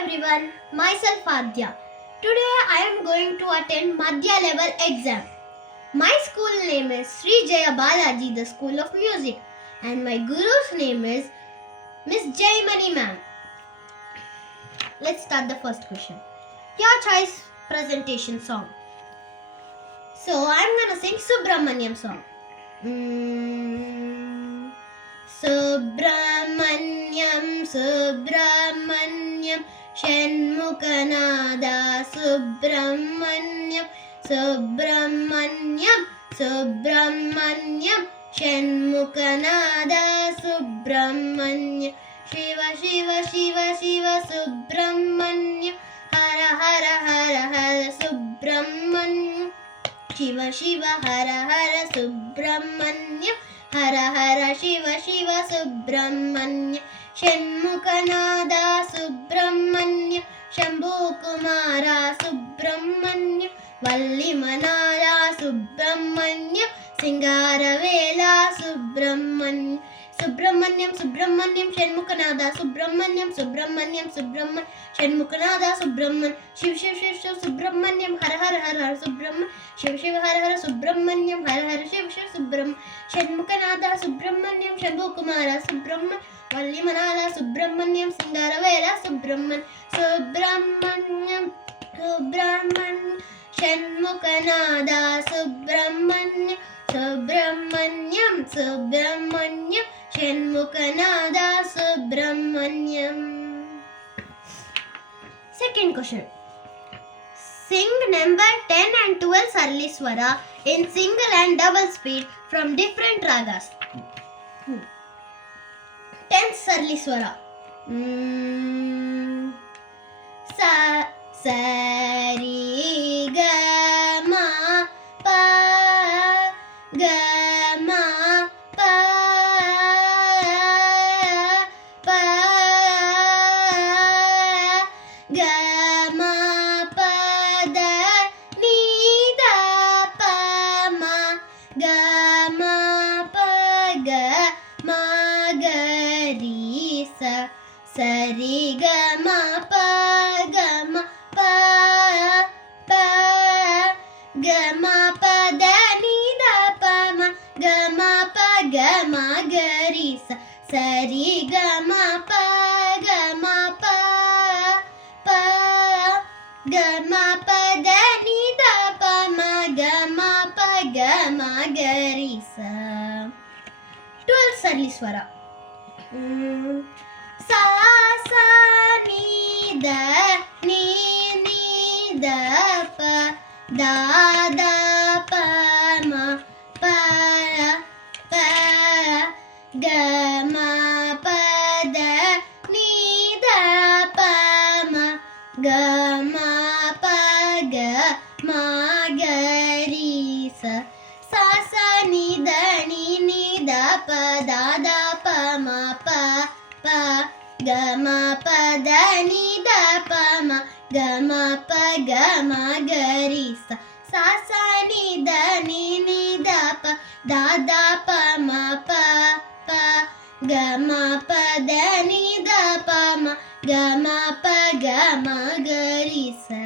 everyone, myself Adya. Today I am going to attend Madhya level exam. My school name is Sri Jaya Balaji, the School of Music, and my guru's name is Miss Jaimani ma'am. Let's start the first question. Your choice presentation song. So I'm gonna sing Subramanyam song. Subramanyam, Subramanyam, Shanmukanada, Subramanyam, Subramanyam, Subramanyam, Shanmukanada, Subramanyam, Shiva, Shiva, Shiva, Shiva, Subramanyam, Hara, Hara, Hara, Hara, Subramanyam, Shiva, Shiva, Hara, Hara, Subramanyam, Hara Hara Shiva Shiva Subramanya Shanmukanada Subramanya Shambhu Kumara Subramanya Valli Manala Subramanya Singaravela Subramanya Subramanyam Subramanyam Shanmukanada Subramanyam Subramanyam Subramanyam Shanmukanada Subramanyam Shiv Shiv Shiv Shiv Subramanyam Hara Hara Hara Subramanyam Shiv Shiv Hara Hara Subramanyam Hara Hara Shiv Shiv Subramanyam Shanmukanada Subramanyam Shambhu Kumara Subramanyam Valli Manala Subramanyam Singaravela Subramanyam Subramanyam Subramanyam Shanmukanada Subramanyam Subramanyam Subramanyam Shanmukanada Subramanyam. Second question. Sing number 10 and 12 Sarli Swara in single and double speed from different ragas. 10 Sarli Swara. Sa, sa, ri, ga, ma, pa, ga, ma, pa, pa, ga, ma, pa, da, ni, da, pa, ma, ga, ma, pa, ga, ma, ga, ri, sa, sa, ri, ga, ma, pa, ga, ma, pa, pa, ga, ma, pa, da, ni, da, pa, ma, ga, ma, pa, ga, ma, ga, ri, sa, sa, ri, ga, ma, pa, ga, ma, pa, pa, ga, ma, pa, da, ni, da, pa, ma, ga, ma, pa, ga, ma, ga, ri, sa. 12 Sarli Swara. Sa, sa, ni, da, ni, da, pa, da, da, pa, ma, pa, pa, ga, ma, pa, da, ni, da, pa, ma, ga, ma, pa, ga, ma, ga, ri, sa. Sa, sa, ni, da, pa, da, da, pa, ma, pa, pa, ga, ma, pa, da, ni, da, pa, ma, ga, ma, pa, ga, ma, ga, ri, sa. Sa, sa, ni, da, pa, da, da, pa, ma, pa, pa, ga, ma, pa, da, ni, da, pa, ma, ga, ma, pa, ga, ma, ga, ri, sa.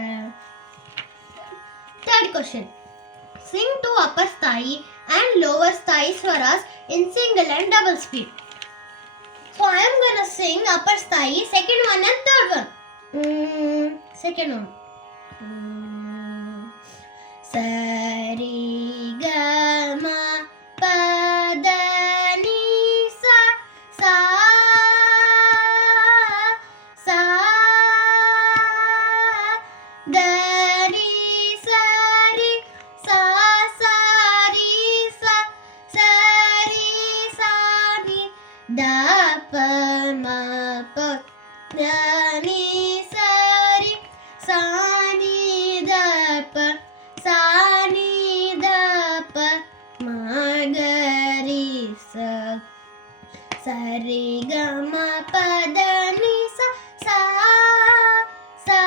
Third question. Sing two upper sthai and lower sthai swaras in single and double speed. So I am gonna sing upper sthai, second one and third one. Second one. Sa, ri, ga, ma, pa, da, ni, sa, sa, sa, da, ri, sa, ri, sa, sa, ri, sa, sa, ri, sa, ni, da, pa, ma, pa, da, ni, sa, ri, sa, ni, da, pa, sa, ni, da, pa, ma, ga, ri, sa, sa, ri, ga, ma, pa, da, ni, sa, sa, sa,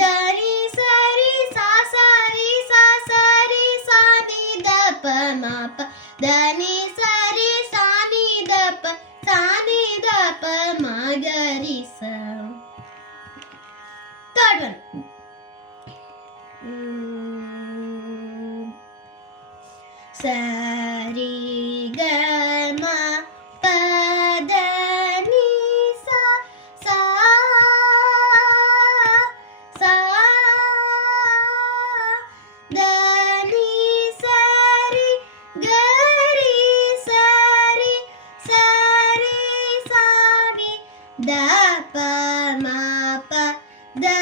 da, ni, sa, ri, sa, sa, ri, sa, sa, ri, sa, ni, da, pa, ma, pa, da, ni, sa, ri, sa, ni, da, pa, sa, ni, da, pa, ma, ga, ri, sa. third one. Sari ga ma pa da ni sa sa sa da ni sari ga ri sari sari sari da pa ma pa da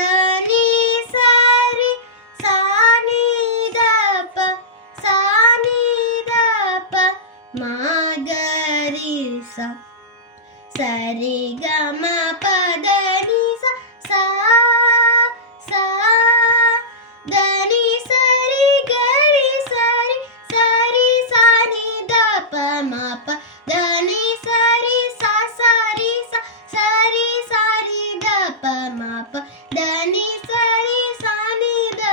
ni sari sa ni da pa sa ni da pa ma ga ri sa sari ga ma pa da ni sa sa sa da ni sari ga ri sari sari sa ni da pa ma pa da ni sari sa sari sa sari sari da pa ma pa da ni sari sa ni da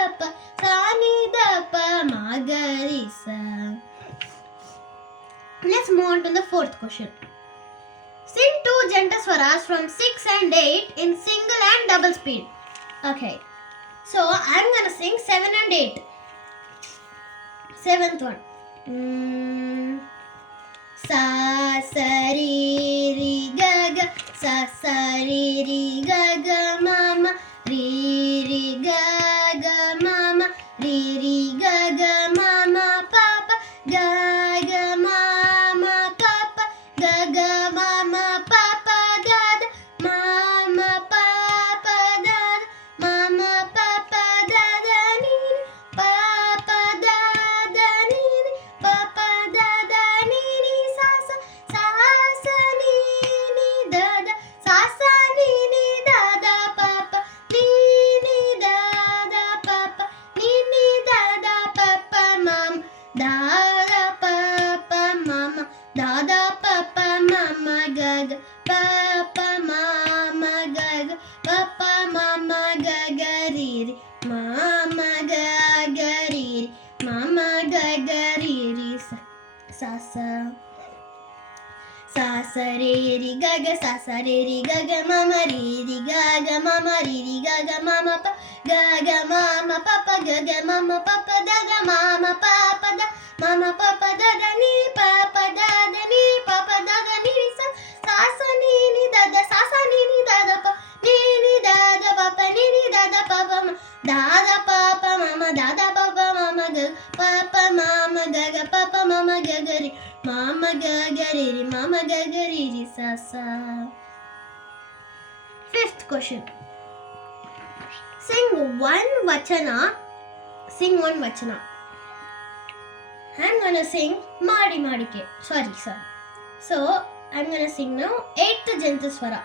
pa ma ga ri sa. Let's move on to the fourth question. Sing two Janta Swaras from 6 and 8 in single and double speed. Okay, so I'm gonna sing 7 and 8. Seventh one. Sa sa ri ri ga ga sa sa ri ri ga ga mama ri ri ga ga mama ri ri ga ga mama papa ga ga mama papa ga ga mama papa dada mama papa dada mama papa dada ni papa dada ni papa dada ni sa sa sa sa ni dada sa sa ni dada papa ni dada papa ni dada papa mama dada papa mama dada papa mama gaga papa mama gaga papa mama gaga riri mama gaga riri mama gaga riri sa sa sa sa sa re ri ga ga sa sa re ri ga ga mama ri ri ga ga mama ri ri ga ga mama pa ga ga mama papa ga ga mama papa da ga mama papa da mama papa da da ni papa da da ni papa da da ni sa sa ni da da sa ni da da pa ni da da papa ni da da papa ma da da papa mama da da papa mama ga papa mama ga ga papa mama ga ga ri mama ga ga ri ri mama ga ga ri ri sa sa. Fifth question. Sing one vachana. I'm gonna sing Madi Madike. Sorry. So I'm gonna sing now 8th Janta Swara.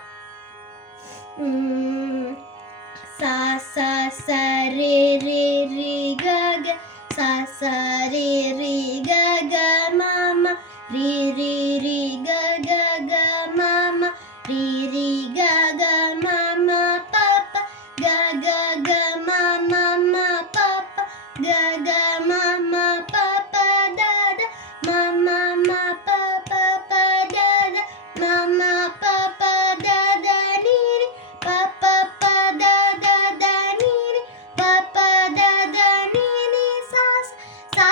Sa sa sa re re re ga ga sa sa re re ga ga mama re re re ga ga ga mama re re ga ga mama papa ga ga ga mama papa ga ga mama papa dada mama papa dada mama papa dada ni papa dada ni papa dada ni sa sa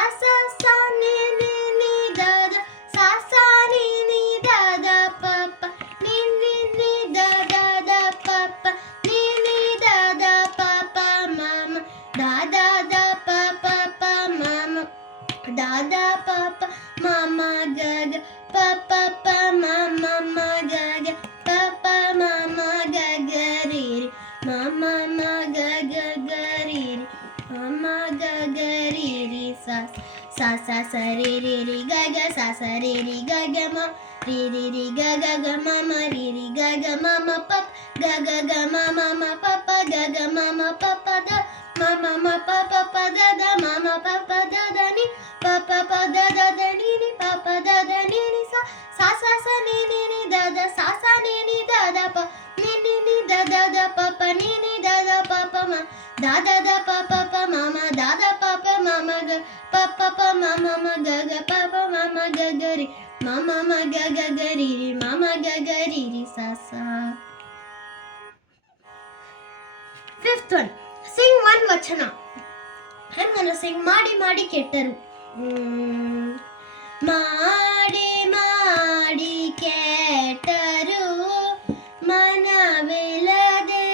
sa ni dada sa sa ni dada papa ni dada papa ni dada papa mama dada papa mama dada papa mama gaga papa mama gaga papa mama gaga riri mama gaga riri mama gaga riri sa sa sa re re gaga sa sa re gaga ma re gaga ga mama re gaga mama papa gaga mama papa gaga mama papa da mama papa dada mama papa dada ni papa dada ni papa dada ni sa sa ni dada sa ni dada pa ni dada papa ni dada papa ma dada papa mama dada papa mama ga papa mama gaga papa mama gaga ri mama gaga ri mama gaga ri sa sa. Fifth one, sing one vachana. I'm gonna sing Madi Madi Kettaru. Madi Madi Kettaru Manavillade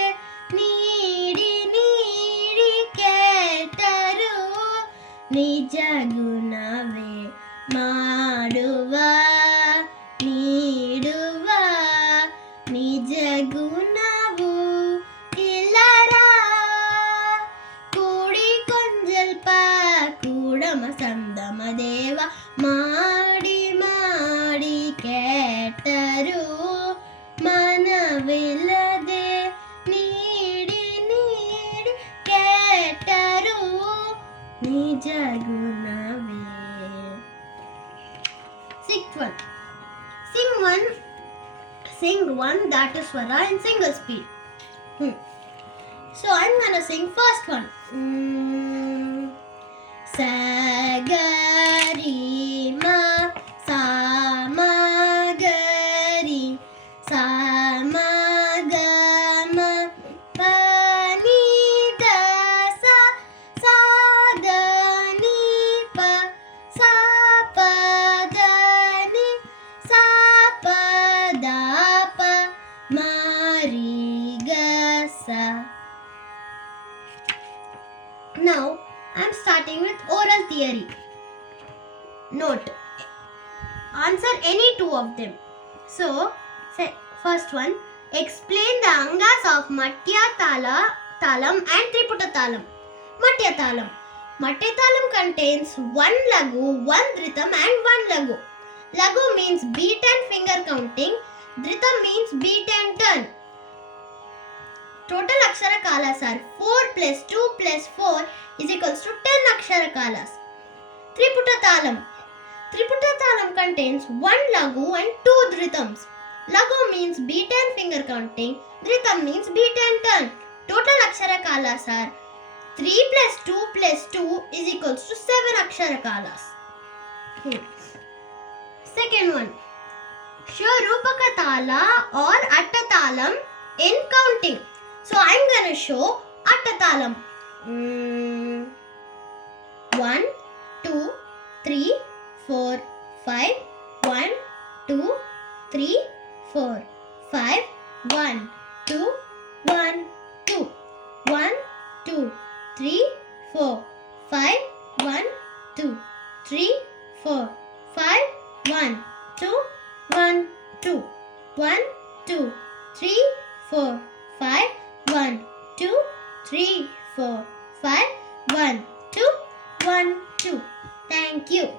Needi Needi Kettaru Nija Gunave Maduva Needuva Nija Gunavu Illara Kudi Konjalpa Kudama Sandama Deva Madi Madi Kettaru Manavillade Needi Needi Kettaru Nija Gunave. Sixth one, sing one that is Swara in single speed. So I'm gonna sing first one. Sa ga ri ma sa ma ga ri sa ma ga ma pa ni da sa da ni pa sa pa da ni sa pa da pa ma ri ga sa. Now I'm starting with oral theory. Note, answer any two of them. So, first one, explain the angas of Matya Talam and Triputa Talam. Matya Talam. Matya Talam contains one lagu, one dhritam and one lagu. Lagu means beat and finger counting. Dhritam means beat and turn. Total Akshara Kalas are 4 plus 2 plus 4 is equals to 10 Akshara Kalas. Triputa Talam. Triputa Talam contains one lagu and two dhritams. Lagu means beat and finger counting. Dhritam means beat and turn. Total Akshara Kalas are 3 plus 2 plus 2 is equals to 7 Akshara Kalas. Second one. Show Rupaka Tala or Atta Talam in counting. So I'm gonna show Atta Talam. 1, 2, 3, 4, 5. 1, 2, 3, 4, 5. 1, 2, 1, 2. 1, 2, 3, 4, 5. 1, 2, 3, 4, 5. 1, 2, 1, 2. 1, 2, 3, 4, 5. 1, 2, 3, 4, 5. 1, 2, 1, 2. Thank you.